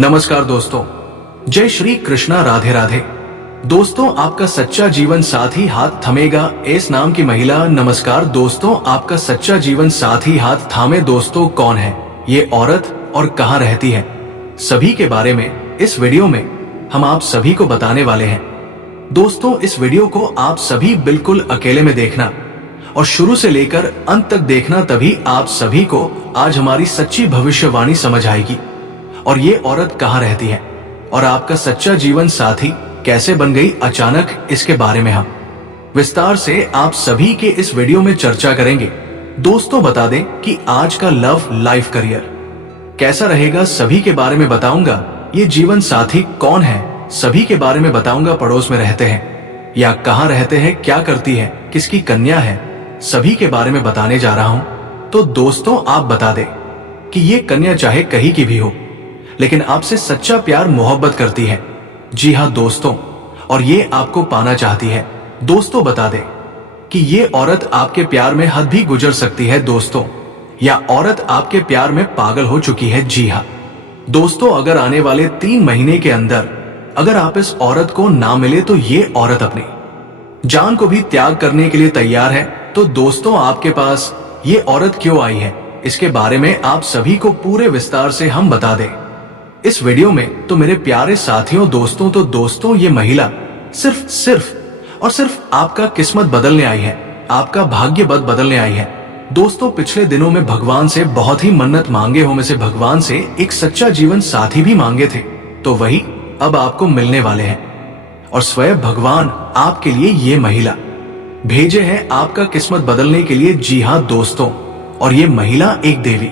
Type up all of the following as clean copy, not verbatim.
नमस्कार दोस्तों, जय श्री कृष्णा, राधे राधे। दोस्तों, आपका सच्चा जीवन साथी हाथ थमेगा, इस नाम की महिला। नमस्कार दोस्तों, आपका सच्चा जीवन साथी हाथ थामे। दोस्तों, कौन है ये औरत और कहाँ रहती है, सभी के बारे में इस वीडियो में हम आप सभी को बताने वाले हैं। दोस्तों, इस वीडियो को आप सभी बिल्कुल अकेले में देखना और शुरू से लेकर अंत तक देखना, तभी आप सभी को आज हमारी सच्ची भविष्यवाणी समझ आएगी और ये औरत कहाँ रहती है और आपका सच्चा जीवन साथी कैसे बन गई अचानक, इसके बारे में हम विस्तार से आप सभी के इस वीडियो में चर्चा करेंगे। दोस्तों, बता दें कि आज का लव लाइफ करियर कैसा रहेगा, सभी के बारे में बताऊंगा। ये जीवन साथी कौन है, सभी के बारे में बताऊंगा। पड़ोस में रहते हैं या कहाँ रहते हैं, क्या करती है, किसकी कन्या है, सभी के बारे में बताने जा रहा हूं। तो दोस्तों, आप बता दें कि ये कन्या चाहे कहीं की भी हो, लेकिन आपसे सच्चा प्यार मोहब्बत करती है। जी हाँ दोस्तों, और ये आपको पाना चाहती है। दोस्तों, बता दें कि ये औरत आपके प्यार में हद भी गुजर सकती है दोस्तों, या औरत आपके प्यार में पागल हो चुकी है। जी हाँ दोस्तों, अगर आने वाले 3 महीने के अंदर अगर आप इस औरत को ना मिले तो ये औरत अपनी जान को भी त्याग करने के लिए तैयार है। तो दोस्तों, आपके पास ये औरत क्यों आई है, इसके बारे में आप सभी को पूरे विस्तार से हम बता दें इस वीडियो में। तो मेरे प्यारे साथियों, दोस्तों, ये महिला सिर्फ और सिर्फ आपका किस्मत बदलने आई है, आपका भाग्य बदलने आई है। दोस्तों, पिछले दिनों में भगवान से बहुत ही मन्नत मांगे हो में से भगवान से एक सच्चा जीवन साथी भी मांगे थे, तो वही अब आपको मिलने वाले हैं। और स्वयं भगवान आपके लिए ये महिला भेजे हैं आपका किस्मत बदलने के लिए। जी हाँ दोस्तों, और ये महिला एक देवी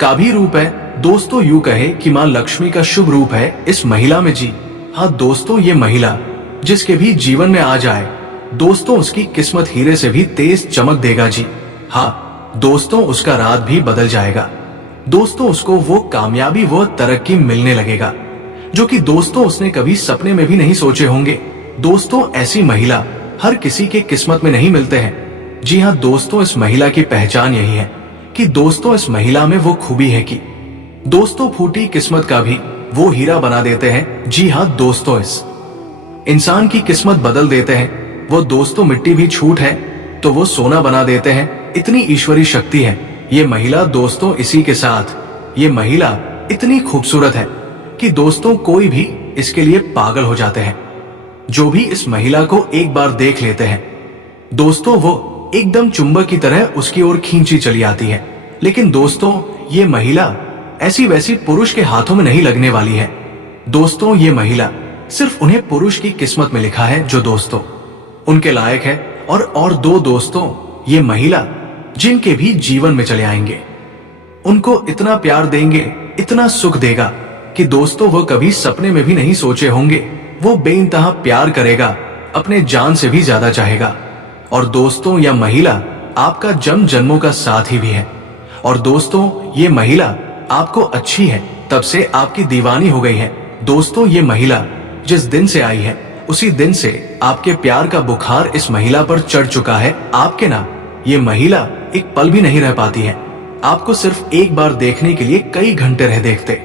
का भी रूप है। दोस्तों, यूं कहे कि मां लक्ष्मी का शुभ रूप है इस महिला में। जी हाँ दोस्तों, ये महिला जिसके भी जीवन में आ जाए दोस्तों, उसकी किस्मत हीरे से भी तेज चमक देगा। जी हाँ दोस्तों, उसका रात भी बदल जाएगा। दोस्तों, उसको वो कामयाबी, वो तरक्की मिलने लगेगा जो कि दोस्तों उसने कभी सपने में भी नहीं सोचे होंगे। दोस्तों, ऐसी महिला हर किसी के किस्मत में नहीं मिलते हैं। जी हाँ दोस्तों, इस महिला की पहचान यही है कि दोस्तों, इस महिला में वो खूबी है कि दोस्तों फूटी किस्मत का भी वो हीरा बना देते हैं। जी हाँ दोस्तों, इस इंसान की किस्मत बदल देते हैं वो। दोस्तों, मिट्टी भी छूट है तो वो सोना बना देते हैं, इतनी ईश्वरी शक्ति है ये महिला। दोस्तों, इसी के साथ ये महिला इतनी खूबसूरत है कि दोस्तों कोई भी इसके लिए पागल हो जाते हैं। जो भी इस महिला को एक बार देख लेते हैं दोस्तों, वो एकदम चुंबक की तरह उसकी ओर खींची चली आती है। लेकिन दोस्तों, ये महिला ऐसी वैसी पुरुष के हाथों में नहीं लगने वाली है। दोस्तों, ये महिला सिर्फ उन्हें पुरुष की किस्मत में लिखा है जो दोस्तों उनके लायक है। और दो दोस्तों, ये महिला जिनके भी जीवन में चले आएंगे उनको इतना प्यार देंगे, इतना सुख देगा कि दोस्तों वो कभी सपने में भी नहीं सोचे होंगे। वो बेइंतहा प्यार करेगा, अपने जान से भी ज्यादा चाहेगा। और दोस्तों, यह महिला आपका जन्म जन्मों का साथी भी है। और दोस्तों, ये महिला आपको अच्छी है तब से आपकी दीवानी हो गई है। दोस्तों, ये महिला जिस दिन से आई है उसी दिन से आपके प्यार का बुखार इस महिला पर चढ़ चुका है। आपके ना ये महिला एक पल भी नहीं रह पाती है। आपको सिर्फ एक बार देखने के लिए कई घंटे रह देखते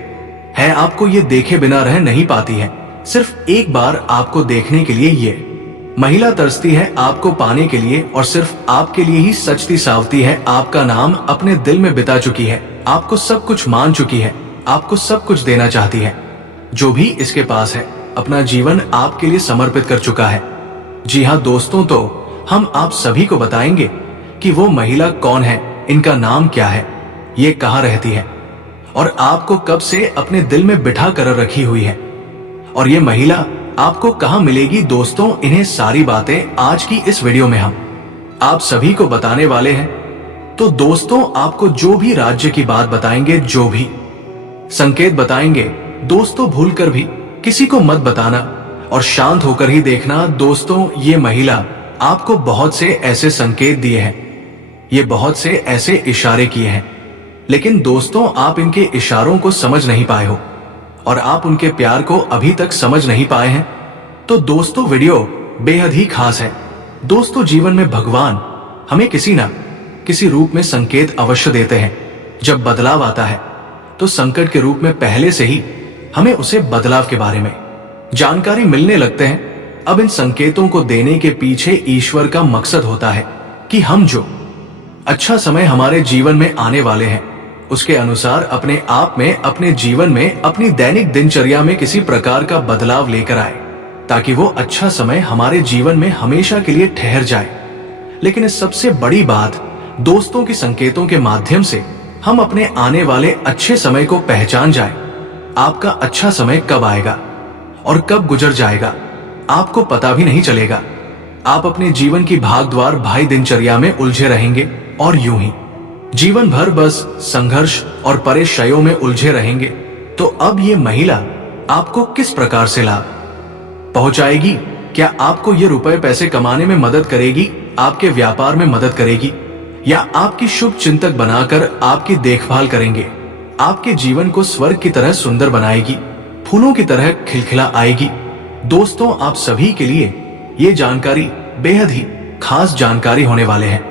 हैं। आपको ये देखे बिना रह नहीं पाती है। सिर्फ एक बार आपको देखने के लिए ये महिला तरसती है आपको पाने के लिए, और सिर्फ आपके लिए ही सचती सावती है। आपका नाम अपने दिल में बिता चुकी है, आपको सब कुछ मान चुकी है, आपको सब कुछ देना चाहती है। जो भी इसके पास है अपना जीवन आपके लिए समर्पित कर चुका है। जी हाँ दोस्तों, तो हम आप सभी को बताएंगे कि वो महिला कौन है, इनका नाम क्या है, ये कहाँ रहती है और आपको कब से अपने दिल में बिठा कर रखी हुई है, और ये महिला आपको कहाँ मिलेगी। दोस्तों, इन्हें सारी बातें आज की इस वीडियो में हम आप सभी को बताने वाले हैं। तो दोस्तों, आपको जो भी राज्य की बात बताएंगे, जो भी संकेत बताएंगे दोस्तों, भूलकर भी किसी को मत बताना और शांत होकर ही देखना। दोस्तों, ये महिला आपको बहुत से ऐसे संकेत दिए हैं, ये बहुत से ऐसे इशारे किए हैं, लेकिन दोस्तों आप इनके इशारों को समझ नहीं पाए हो और आप उनके प्यार को अभी तक समझ नहीं पाए हैं। तो दोस्तों, वीडियो बेहद ही खास है। दोस्तों, जीवन में भगवान हमें किसी ना किसी रूप में संकेत अवश्य देते हैं। जब बदलाव आता है तो संकट के रूप में पहले से ही हमें उसे बदलाव के बारे में जानकारी मिलने लगते हैं। अब इन संकेतों को देने के पीछे ईश्वर का मकसद होता है कि हम जो अच्छा समय हमारे जीवन में आने वाले हैं उसके अनुसार अपने आप में, अपने जीवन में, अपनी दैनिक दिनचर्या में किसी प्रकार का बदलाव लेकर आए, ताकि वो अच्छा समय हमारे जीवन में हमेशा के लिए ठहर जाए। लेकिन इस सबसे बड़ी बात दोस्तों के संकेतों के माध्यम से हम अपने आने वाले अच्छे समय को पहचान जाए। आपका अच्छा समय कब आएगा और कब गुजर जाएगा आपको पता भी नहीं चलेगा। आप अपने जीवन की भागदौड़ भाई दिनचर्या में उलझे रहेंगे और यूं ही जीवन भर बस संघर्ष और परेशानियों में उलझे रहेंगे। तो अब ये महिला आपको किस प्रकार से लाभ पहुंचाएगी? क्या आपको ये रुपए पैसे कमाने में मदद करेगी, आपके व्यापार में मदद करेगी, या आपकी शुभ चिंतक बनाकर आपकी देखभाल करेंगे, आपके जीवन को स्वर्ग की तरह सुंदर बनाएगी, फूलों की तरह खिलखिला आएगी? दोस्तों, आप सभी के लिए ये जानकारी बेहद ही खास जानकारी होने वाले हैं,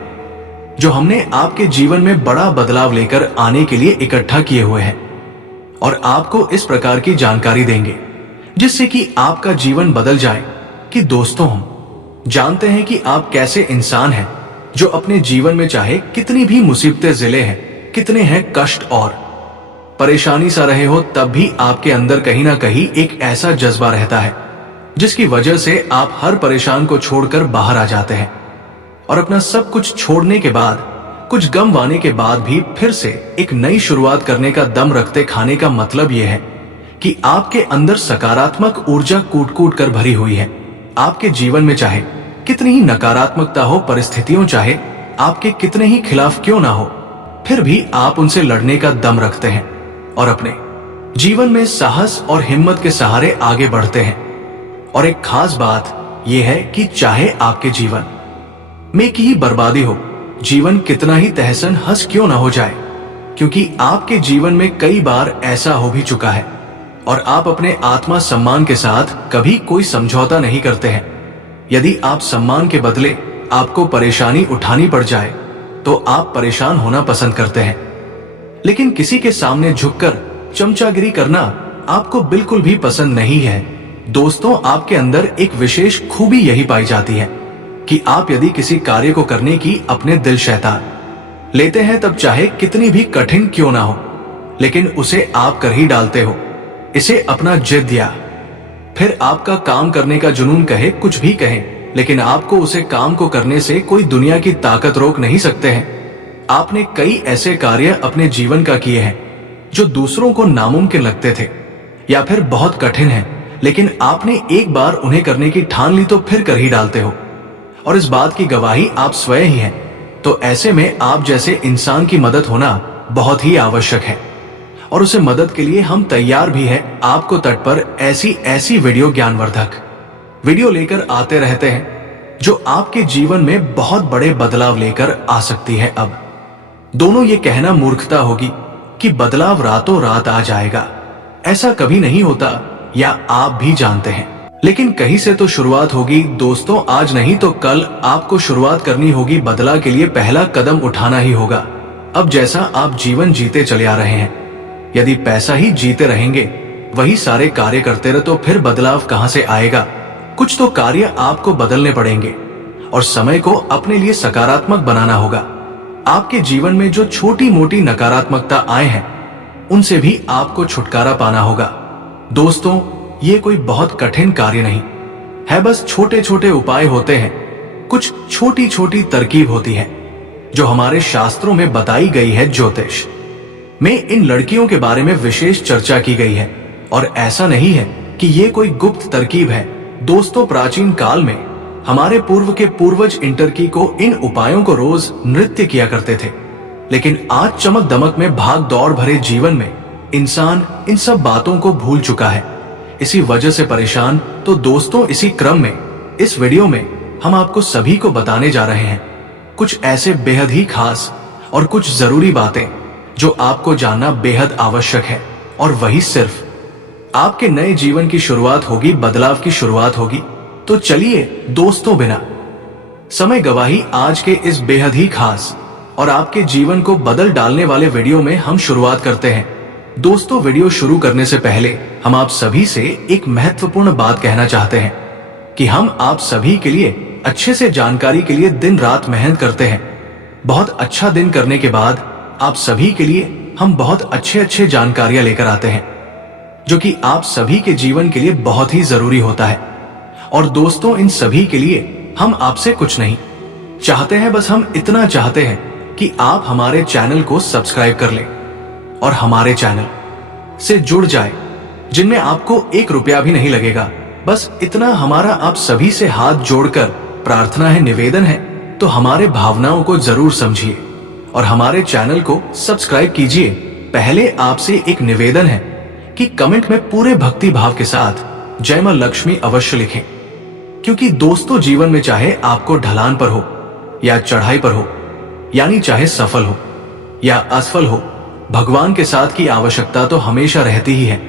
जो हमने आपके जीवन में बड़ा बदलाव लेकर आने के लिए इकट्ठा किए हुए हैं। और आपको इस प्रकार की जानकारी देंगे जिससे कि आपका जीवन बदल जाए। कि दोस्तों, हम जानते हैं कि आप कैसे इंसान हैं जो अपने जीवन में चाहे कितनी भी मुसीबतें जिले हैं, कितने हैं कष्ट और परेशानी सा रहे हो, तब भी आपके अंदर कहीं ना कहीं एक ऐसा जज्बा रहता है जिसकी वजह से आप हर परेशान को छोड़कर बाहर आ जाते हैं और अपना सब कुछ छोड़ने के बाद, कुछ गम वाने के बाद भी फिर से एक नई शुरुआत करने का दम रखते। खाने का मतलब यह है कि आपके अंदर सकारात्मक ऊर्जा कूट कूट कर भरी हुई है। आपके जीवन में चाहे कितनी ही नकारात्मकता हो, परिस्थितियों चाहे आपके कितने ही खिलाफ क्यों ना हो, फिर भी आप उनसे लड़ने का दम रखते हैं और अपने जीवन में साहस और हिम्मत के सहारे आगे बढ़ते हैं। और एक खास बात यह है कि चाहे आपके जीवन में की ही बर्बादी हो, जीवन कितना ही तहसन हंस क्यों ना हो जाए, क्योंकि आपके जीवन में कई बार ऐसा हो भी चुका है और आप अपने आत्मा सम्मान के साथ कभी कोई समझौता नहीं करते हैं। यदि आप सम्मान के बदले आपको परेशानी उठानी पड़ जाए तो आप परेशान होना पसंद करते हैं, लेकिन किसी के सामने झुककर चमचागिरी करना आपको बिल्कुल भी पसंद नहीं है। दोस्तों, आपके अंदर एक विशेष खूबी यही पाई जाती है कि आप यदि किसी कार्य को करने की अपने दिल शैतान लेते हैं, तब चाहे कितनी भी कठिन क्यों ना हो, लेकिन उसे आप कर ही डालते हो। इसे अपना जिद या फिर आपका काम करने का जुनून कहे, कुछ भी कहे, लेकिन आपको उसे काम को करने से कोई दुनिया की ताकत रोक नहीं सकते हैं। आपने कई ऐसे कार्य अपने जीवन का किए हैं जो दूसरों को नामुमकिन लगते थे या फिर बहुत कठिन हैं, लेकिन आपने एक बार उन्हें करने की ठान ली तो फिर कर ही डालते हो, और इस बात की गवाही आप स्वयं ही हैं। तो ऐसे में आप जैसे इंसान की मदद होना बहुत ही आवश्यक है और उसे मदद के लिए हम तैयार भी हैं। आपको तट पर ऐसी वीडियो ज्ञानवर्धक वीडियो लेकर आते रहते हैं जो आपके जीवन में बहुत बड़े बदलाव लेकर आ सकती है। अब दोनों ये कहना मूर्खता होगी कि बदलाव रातों रात आ जाएगा, ऐसा कभी नहीं होता, या आप भी जानते हैं, लेकिन कहीं से तो शुरुआत होगी। दोस्तों, आज नहीं तो कल आपको शुरुआत करनी होगी। बदलाव के लिए पहला कदम उठाना ही होगा। अब जैसा आप जीवन जीते चले आ रहे हैं, यदि पैसा ही जीते रहेंगे, वही सारे कार्य करते रहे, तो फिर बदलाव कहां से आएगा? कुछ तो कार्य आपको बदलने पड़ेंगे और समय को अपने लिए सकारात्मक बनाना होगा। आपके जीवन में जो छोटी मोटी नकारात्मकता आए हैं, उनसे भी आपको छुटकारा पाना होगा। दोस्तों, ये कोई बहुत कठिन कार्य नहीं है, बस छोटे छोटे उपाय होते हैं, कुछ छोटी छोटी तरकीब होती है जो हमारे शास्त्रों में बताई गई है। ज्योतिष में इन लड़कियों के बारे में विशेष चर्चा की गई है और ऐसा नहीं है कि ये कोई गुप्त तरकीब है। दोस्तों, प्राचीन काल में हमारे पूर्व के पूर्वज इन टर्की को, इन उपायों को रोज नृत्य किया करते थे, लेकिन आज चमक दमक में भाग दौड़ भरे जीवन में इंसान इन सब बातों को भूल चुका है, इसी वजह से परेशान। तो दोस्तों, इसी क्रम में इस वीडियो में हम आपको सभी को बताने जा रहे हैं कुछ ऐसे बेहद ही खास और कुछ जरूरी बातें जो आपको जानना बेहद आवश्यक है, और वही सिर्फ आपके नए जीवन की शुरुआत होगी, बदलाव की शुरुआत होगी। तो चलिए दोस्तों, बिना समय गवाही आज के इस बेहद ही खास और आपके जीवन को बदल डालने वाले वीडियो में हम शुरुआत करते हैं। दोस्तों, वीडियो शुरू करने से पहले हम आप सभी से एक महत्वपूर्ण बात कहना चाहते हैं कि हम आप सभी के लिए अच्छे से जानकारी के लिए दिन रात मेहनत करते हैं। बहुत अच्छा दिन करने के बाद आप सभी के लिए हम बहुत अच्छे जानकारियां लेकर आते हैं, जो कि आप सभी के जीवन के लिए बहुत ही जरूरी होता है। और दोस्तों, इन सभी के लिए हम आपसे कुछ नहीं चाहते हैं, बस हम इतना चाहते हैं कि आप हमारे चैनल को सब्सक्राइब कर लें और हमारे चैनल से जुड़ जाए, जिनमें आपको 1 रुपया भी नहीं लगेगा। बस इतना हमारा आप सभी से हाथ जोड़कर प्रार्थना है, निवेदन है। तो हमारे भावनाओं को जरूर समझिए और हमारे चैनल को सब्सक्राइब कीजिए। पहले आपसे एक निवेदन है कि कमेंट में पूरे भक्ति भाव के साथ जय मां लक्ष्मी अवश्य लिखें, क्योंकि दोस्तों, जीवन में चाहे आपको ढलान पर हो या चढ़ाई पर हो, यानी चाहे सफल हो या असफल हो, भगवान के साथ की आवश्यकता तो हमेशा रहती ही है।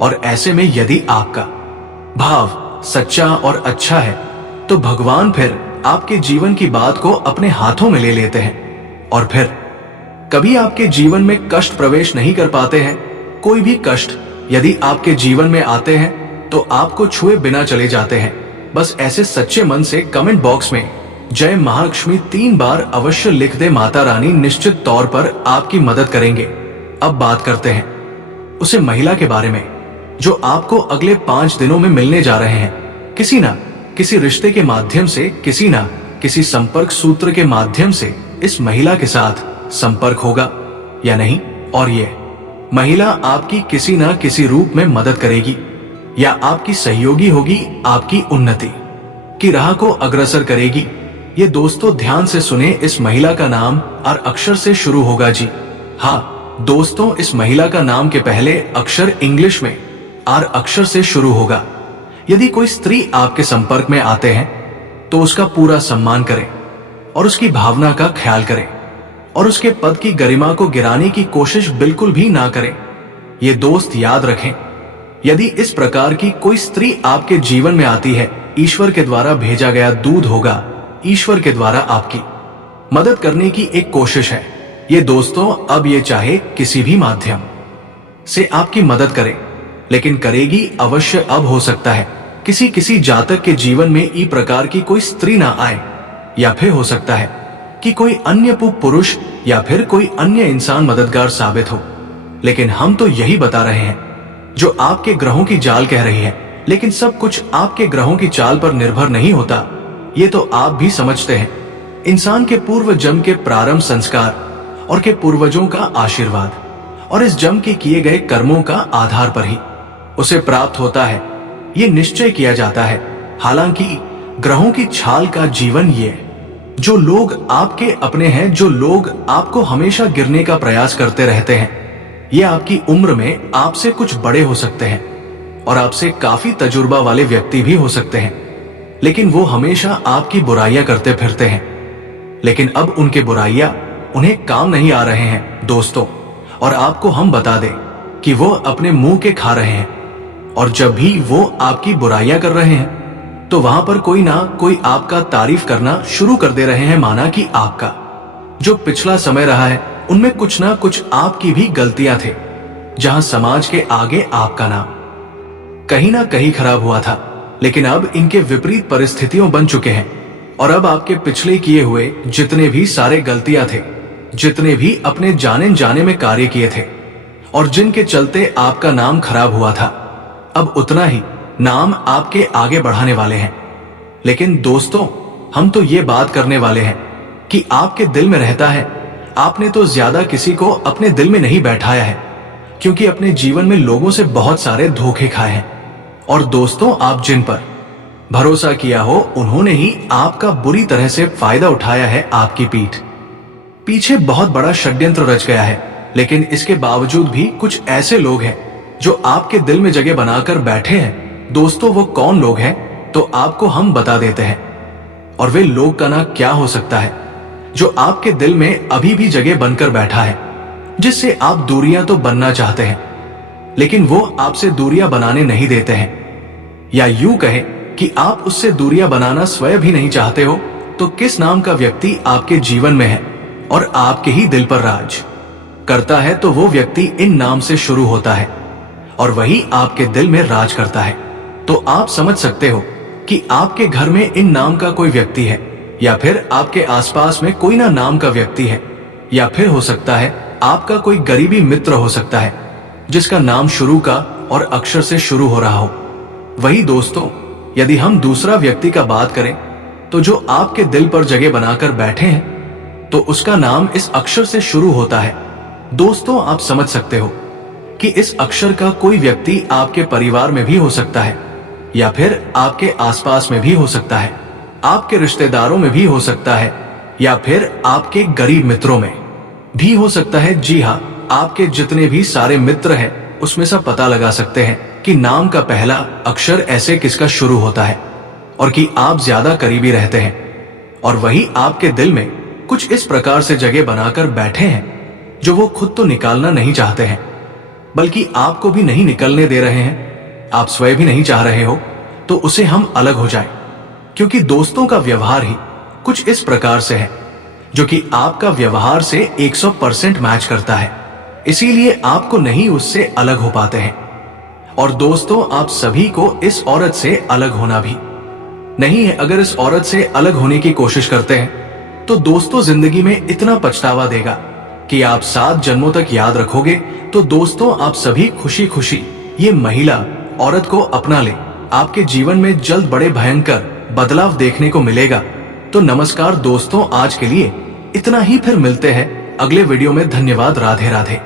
और ऐसे में यदि आपका भाव सच्चा और अच्छा है तो भगवान फिर आपके जीवन की बात को अपने हाथों में ले लेते हैं और फिर कभी आपके जीवन में कष्ट प्रवेश नहीं कर पाते हैं। कोई भी कष्ट यदि आपके जीवन में आते हैं तो आपको छुए बिना चले जाते हैं। बस ऐसे सच्चे मन से कमेंट बॉक्स में जय महालक्ष्मी 3 बार अवश्य लिख दे। माता रानी निश्चित तौर पर आपकी मदद करेंगे। अब बात करते हैं उसे महिला के बारे में जो आपको अगले 5 दिनों में मिलने जा रहे हैं। किसी ना किसी रिश्ते के माध्यम से, किसी ना किसी संपर्क सूत्र के माध्यम से इस महिला के साथ संपर्क होगा या नहीं, और ये महिला आपकी किसी ना किसी रूप में मदद करेगी या आपकी सहयोगी होगी, आपकी उन्नति की राह को अग्रसर करेगी। ये दोस्तों, ध्यान से सुने, इस महिला का नाम आर अक्षर से शुरू होगा जी। हाँ दोस्तों, इस महिला का नाम के पहले अक्षर इंग्लिश में आर अक्षर से शुरू होगा। यदि कोई स्त्री आपके संपर्क में आते हैं तो उसका पूरा सम्मान करें और उसकी भावना का ख्याल करें और उसके पद की गरिमा को गिराने की कोशिश बिल्कुल भी ना करें। ये दोस्त याद रखें, यदि इस प्रकार की कोई स्त्री आपके जीवन में आती है, ईश्वर के द्वारा भेजा गया दूत होगा। ईश्वर के द्वारा आपकी मदद करने की एक कोशिश है। ये दोस्तों, अब ये चाहे किसी भी माध्यम से आपकी मदद करे, लेकिन करेगी अवश्य। अब हो सकता है किसी जातक के जीवन में ई प्रकार की कोई स्त्री ना आए, या फिर हो सकता है कि कोई अन्य पुरुष या फिर कोई अन्य इंसान मददगार साबित हो। लेकिन हम तो यही बता रहे हैं जो आपके ग्रहों की चाल कह रही है। लेकिन सब कुछ आपके ग्रहों की चाल पर निर्भर नहीं होता, ये तो आप भी समझते हैं। इंसान के पूर्व जन्म के प्रारंभ संस्कार और के पूर्वजों का आशीर्वाद और इस जन्म के किए गए कर्मों का आधार पर ही उसे प्राप्त होता है, ये निश्चय किया जाता है। हालांकि ग्रहों की छाल का जीवन ये, जो लोग आपके अपने हैं, जो लोग आपको हमेशा गिरने का प्रयास करते रहते हैं, ये आपकी उम्र में आपसे कुछ बड़े हो सकते हैं और आपसे काफी तजुर्बा वाले व्यक्ति भी हो सकते हैं, लेकिन वो हमेशा आपकी बुराइयां करते फिरते हैं। लेकिन अब उनके बुराइयां उन्हें काम नहीं आ रहे हैं दोस्तों, और आपको हम बता दें कि वो अपने मुंह के खा रहे हैं। और जब भी वो आपकी बुराइयां कर रहे हैं तो वहां पर कोई ना कोई आपका तारीफ करना शुरू कर दे रहे हैं, माना कि आपका जो पिछला समय रहा है उनमें कुछ ना कुछ आपकी भी गलतियां थे, जहां समाज के आगे आपका नाम कहीं ना कहीं खराब हुआ था। लेकिन अब इनके विपरीत परिस्थितियों बन चुके हैं और अब आपके पिछले किए हुए जितने भी सारे गलतियां थे, जितने भी अपने जाने जाने में कार्य किए थे और जिनके चलते आपका नाम खराब हुआ था, अब उतना ही नाम आपके आगे बढ़ाने वाले हैं। लेकिन दोस्तों, हम तो ये बात करने वाले हैं कि आपके दिल में रहता है। आपने तो ज्यादा किसी को अपने दिल में नहीं बैठाया है, क्योंकि अपने जीवन में लोगों से बहुत सारे धोखे खाए हैं। और दोस्तों, आप जिन पर भरोसा किया हो उन्होंने ही आपका बुरी तरह से फायदा उठाया है। आपकी पीठ पीछे बहुत बड़ा षड्यंत्र रच गया है, लेकिन इसके बावजूद भी कुछ ऐसे लोग हैं जो आपके दिल में जगह बनाकर बैठे हैं। दोस्तों, वो कौन लोग हैं तो आपको हम बता देते हैं, और वे लोग का ना क्या हो सकता है जो आपके दिल में अभी भी जगह बनकर बैठा है, जिससे आप दूरियां तो बनना चाहते हैं, लेकिन वो आपसे दूरियां बनाने नहीं देते हैं। या यूं कहे कि आप उससे दूरियां बनाना स्वयं भी नहीं चाहते हो, तो किस नाम का व्यक्ति आपके जीवन में है और आपके ही दिल पर राज करता है, तो वो व्यक्ति इन नाम से शुरू होता है और वही आपके दिल में राज करता है। तो आप समझ सकते हो कि आपके घर में इन नाम का कोई व्यक्ति है, या फिर आपके आसपास में कोई ना नाम का व्यक्ति है, या फिर हो सकता है आपका कोई गरीबी मित्र हो सकता है जिसका नाम शुरू का और अक्षर से शुरू हो रहा हो। वही दोस्तों, यदि हम दूसरा व्यक्ति का बात करें तो जो आपके दिल पर जगह बनाकर बैठे हैं तो उसका नाम इस अक्षर से शुरू होता है। दोस्तों, आप समझ सकते हो कि इस अक्षर का कोई व्यक्ति आपके परिवार में भी हो सकता है, या फिर आपके आसपास में भी हो सकता है, आपके रिश्तेदारों में भी हो सकता है, या फिर आपके गरीब मित्रों में भी हो सकता है। जी हाँ, आपके जितने भी सारे मित्र हैं उसमें से पता लगा सकते हैं कि नाम का पहला अक्षर ऐसे किसका शुरू होता है और कि आप ज्यादा करीबी रहते हैं। और वही आपके दिल में कुछ इस प्रकार से जगह बनाकर बैठे हैं जो वो खुद तो निकालना नहीं चाहते हैं, बल्कि आपको भी नहीं निकलने दे रहे हैं। आप स्वयं भी नहीं चाह रहे हो तो उसे हम अलग हो जाएं, क्योंकि दोस्तों का व्यवहार ही कुछ इस प्रकार से है जो कि आपका व्यवहार से 100% मैच करता है, इसीलिए आपको नहीं उससे अलग हो पाते हैं। और दोस्तों, आप सभी को इस औरत से अलग होना भी नहीं है। अगर इस औरत से अलग होने की कोशिश करते हैं तो दोस्तों जिंदगी में इतना पछतावा देगा कि आप 7 जन्मों तक याद रखोगे। तो दोस्तों, आप सभी खुशी खुशी ये महिला औरत को अपना ले, आपके जीवन में जल्द बड़े भयंकर बदलाव देखने को मिलेगा। तो नमस्कार दोस्तों, आज के लिए इतना ही, फिर मिलते हैं अगले वीडियो में। धन्यवाद। राधे राधे।